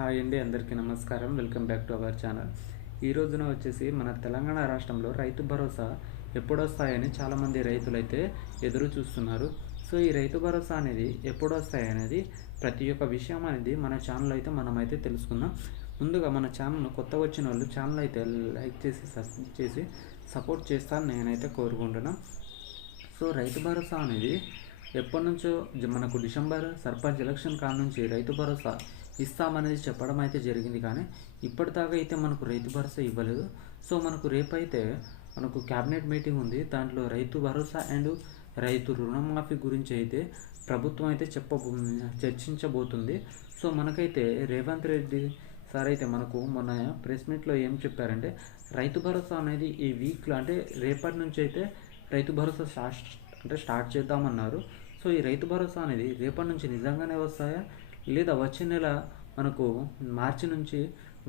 Hi అండి, అందరికీ నమస్కారం. Welcome back to our channel. ఈ రోజున వచ్చేసి మన తెలంగాణ రాష్ట్రంలో రైతు భరోసా ఎప్పుడొస్తాయని చాలామంది రైతులైతే ఎదురు చూస్తున్నారు. సో ఈ రైతు భరోసా అనేది ఎప్పుడు వస్తాయనేది ప్రతి ఒక్క విషయం అనేది మన ఛానల్ అయితే మనమైతే తెలుసుకుందాం. ముందుగా మన ఛానల్ కొత్తగా వచ్చిన వాళ్ళు ఛానల్ అయితే లైక్ చేసి సబ్స్క్రైబ్ చేసి సపోర్ట్ చేస్తారని నేనైతే కోరుకుంటున్నాను. సో రైతు భరోసా అనేది ఎప్పటి నుంచో మనకు డిసెంబర్ సర్పంచ్ ఎలక్షన్ కాడ నుంచి రైతు భరోసా ఇస్తామనేది చెప్పడం అయితే జరిగింది, కానీ ఇప్పటిదాకా అయితే మనకు రైతు భరోసా ఇవ్వలేదు. సో మనకు రేపైతే మనకు క్యాబినెట్ మీటింగ్ ఉంది. దాంట్లో రైతు భరోసా అండ్ రైతు రుణమాఫీ గురించి అయితే ప్రభుత్వం అయితే చర్చించబోతుంది. సో మనకైతే రేవంత్ రెడ్డి సార్ అయితే మనకు మొన్న ప్రెస్ మీట్లో ఏం చెప్పారంటే రైతు భరోసా అనేది ఈ వీక్లో అంటే రేపటి నుంచి అయితే రైతు భరోసా స్టార్ట్ చేద్దామన్నారు. సో ఈ రైతు భరోసా అనేది రేపటి నుంచి నిజంగానే వస్తాయా లేదా వచ్చే నెల మనకు మార్చి నుంచి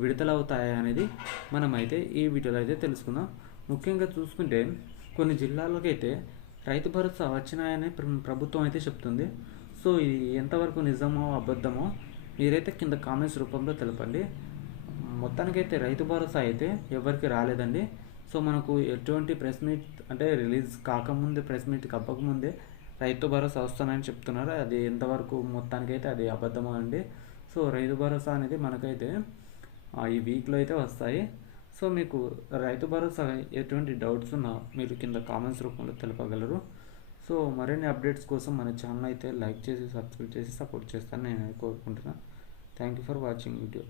విడుదలవుతాయా అనేది మనమైతే ఈ వీడియోలో అయితే తెలుసుకుందాం. ముఖ్యంగా చూసుకుంటే కొన్ని జిల్లాలకైతే రైతు భరోసా వచ్చినాయని ప్రభుత్వం అయితే చెప్తుంది. సో ఇది ఎంతవరకు నిజమో అబద్ధమో మీరైతే కింద కామెంట్స్ రూపంలో తెలపండి. మొత్తానికైతే రైతు భరోసా అయితే ఎవరికి రాలేదండి. సో మనకు ఎటువంటి ప్రెస్ మీట్ అంటే రిలీజ్ కాకముందే ప్రెస్ మీట్ అవ్వకముందే రైతు భరోసా వస్తానని చెప్తున్నారు. అది ఎంతవరకు మొత్తానికైతే అది అబద్ధమా అండి. సో రైతు భరోసా అనేది మనకైతే ఈ వీక్లో అయితే వస్తాయి. సో మీకు రైతు భరోసా ఎటువంటి డౌట్స్ ఉన్నా మీరు కింద కామెంట్స్ రూపంలో తెలపగలరు. సో మరిన్ని అప్డేట్స్ కోసం మన ఛానల్ అయితే లైక్ చేసి సబ్స్క్రైబ్ చేసి సపోర్ట్ చేస్తానని నేను కోరుకుంటున్నాను. Thank you for watching video.